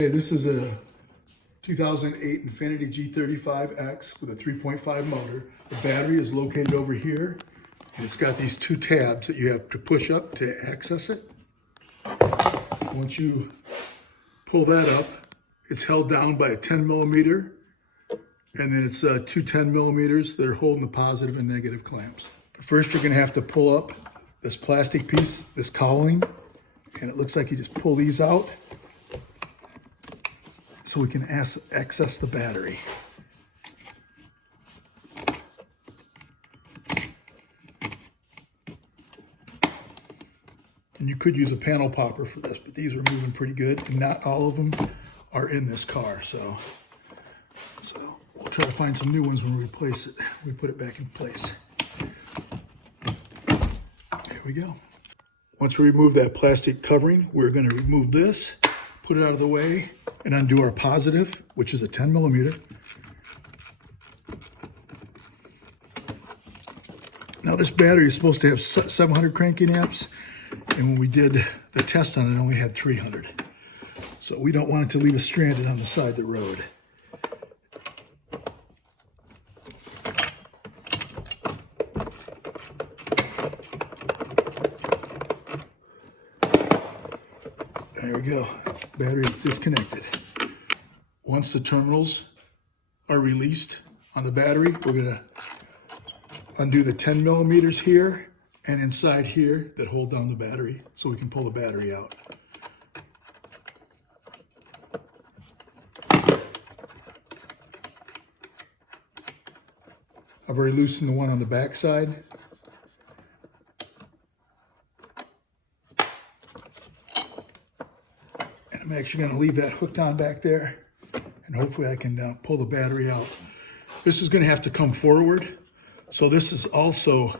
Okay, this is a 2008 Infiniti G35X with a 3.5 motor. The battery is located over here, and it's got these two tabs that you have to push up to access it. Once you pull that up, it's held down by a 10 millimeter, and then it's two 10 millimeters that are holding the positive and negative clamps. But first, you're going to have to pull up this plastic piece, this cowling, and it looks like you just pull these out so we can access the battery. And you could use a panel popper for this, but these are moving pretty good, and not all of them are in this car. So we'll try to find some new ones when we replace it. We put it back in place. There we go. Once we remove that plastic covering, we're going to remove this, put it out of the way, and undo our positive, which is a 10 millimeter. Now this battery is supposed to have 700 cranking amps, and when we did the test on it, it only had 300. So we don't want it to leave us stranded on the side of the road. There we go. Battery is disconnected. Once the terminals are released on the battery, we're going to undo the 10 millimeters here and inside here that hold down the battery so we can pull the battery out. I've already loosened the one on the back side. And I'm actually going to leave that hooked on back there, and hopefully I can pull the battery out. This is going to have to come forward. So this is also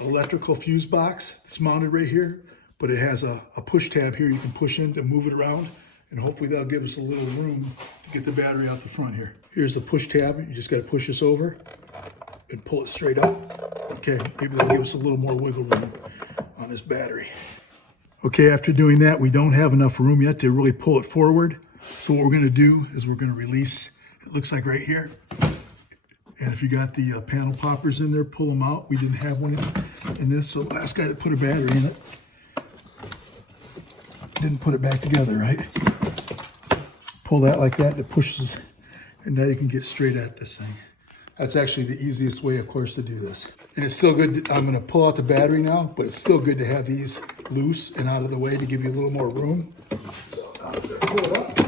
an electrical fuse box. It's mounted right here, but it has a push tab here you can push in to move it around, and hopefully that'll give us a little room to get the battery out the front here. Here's the push tab. You just got to push this over and pull it straight up. Okay, maybe that'll give us a little more wiggle room on this battery. Okay, after doing that, we don't have enough room yet to really pull it forward. So what we're going to do is we're going to release, it looks like right here. And if you got the panel poppers in there, pull them out. We didn't have one in this, so last guy that put a battery in it didn't put it back together, right? Pull that like that, and it pushes, and now you can get straight at this thing. That's actually the easiest way, of course, to do this. And it's still good. I'm going to pull out the battery now, but it's still good to have these loose and out of the way to give you a little more room. So I'll just pull it up.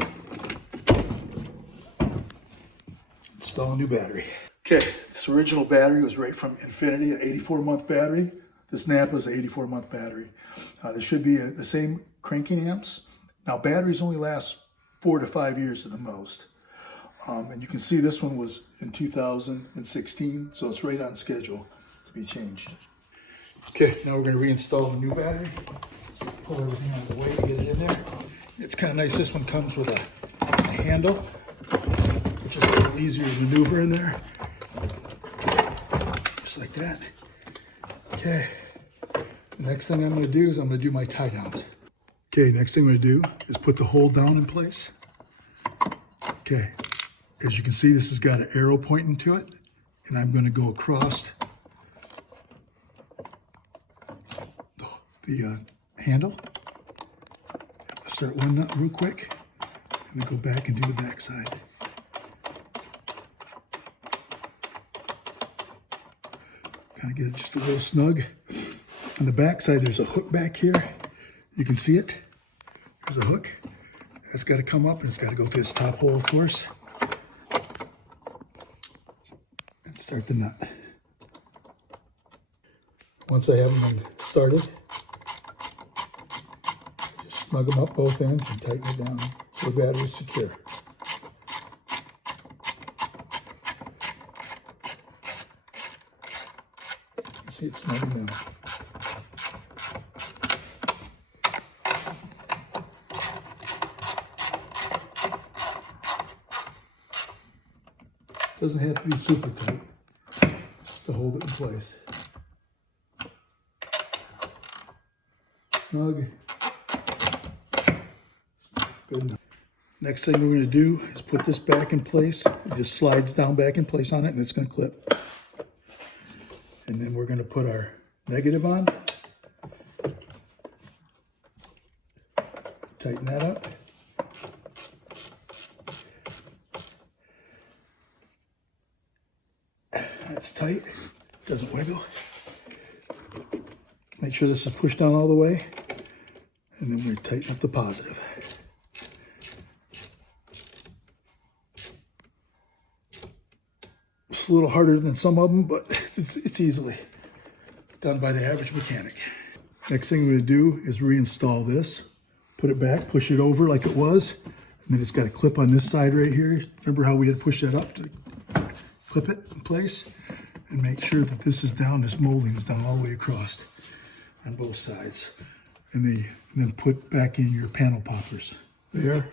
Install a new battery. Okay, this original battery was right from Infiniti, an 84-month battery. This Napa is an 84-month battery. There should be the same cranking amps. Now, batteries only last 4 to 5 years at the most. And you can see this one was in 2016, so it's right on schedule to be changed. Okay, now we're going to reinstall the new battery. Pull everything out of the way to get it in there. It's kind of nice. This one comes with a handle, which is a little easier to maneuver in there. Just like that. Okay, the next thing I'm going to do is I'm going to do my tie downs. Okay, next thing I'm going to do is put the hold down in place. Okay. As you can see, this has got an arrow pointing to it, and I'm going to go across the handle. Start one nut real quick, and then go back and do the back side. Kind of get it just a little snug. On the back side, there's a hook back here. You can see it. There's a hook. That's got to come up, and it's got to go to this top hole, of course. Start the nut. Once I have them started, just snug them up both ends and tighten it down so the battery is secure. You see it snugging down. Doesn't have to be super tight, just to hold it in place. Snug. Good enough. Next thing we're going to do is put this back in place. It just slides down back in place on it, and it's going to clip. And then we're going to put our negative on. Tighten that up. That's tight. Doesn't wiggle. Make sure this is pushed down all the way. And then we tighten up the positive. It's a little harder than some of them, but it's easily done by the average mechanic. Next thing we're going to do is reinstall this. Put it back, push it over like it was, and then it's got a clip on this side right here. Remember how we had pushed that up to clip it in place? And make sure that this is down, this molding is down all the way across on both sides. And then put back in your panel poppers there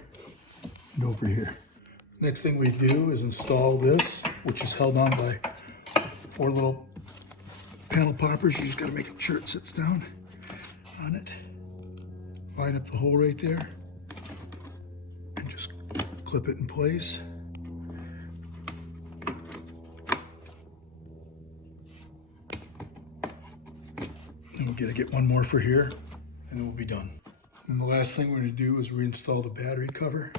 and over here. Next thing we do is install this, which is held on by 4 little panel poppers. You just got to make sure it sits down on it. Line up the hole right there and just clip it in place. And we're going to get one more for here, and then we'll be done. And the last thing we're going to do is reinstall the battery cover,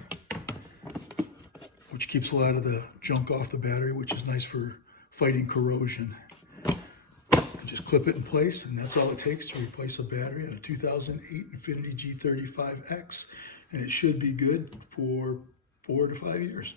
which keeps a lot of the junk off the battery, which is nice for fighting corrosion. And just clip it in place, and that's all it takes to replace a battery on a 2008 Infiniti G35X. And it should be good for 4 to 5 years.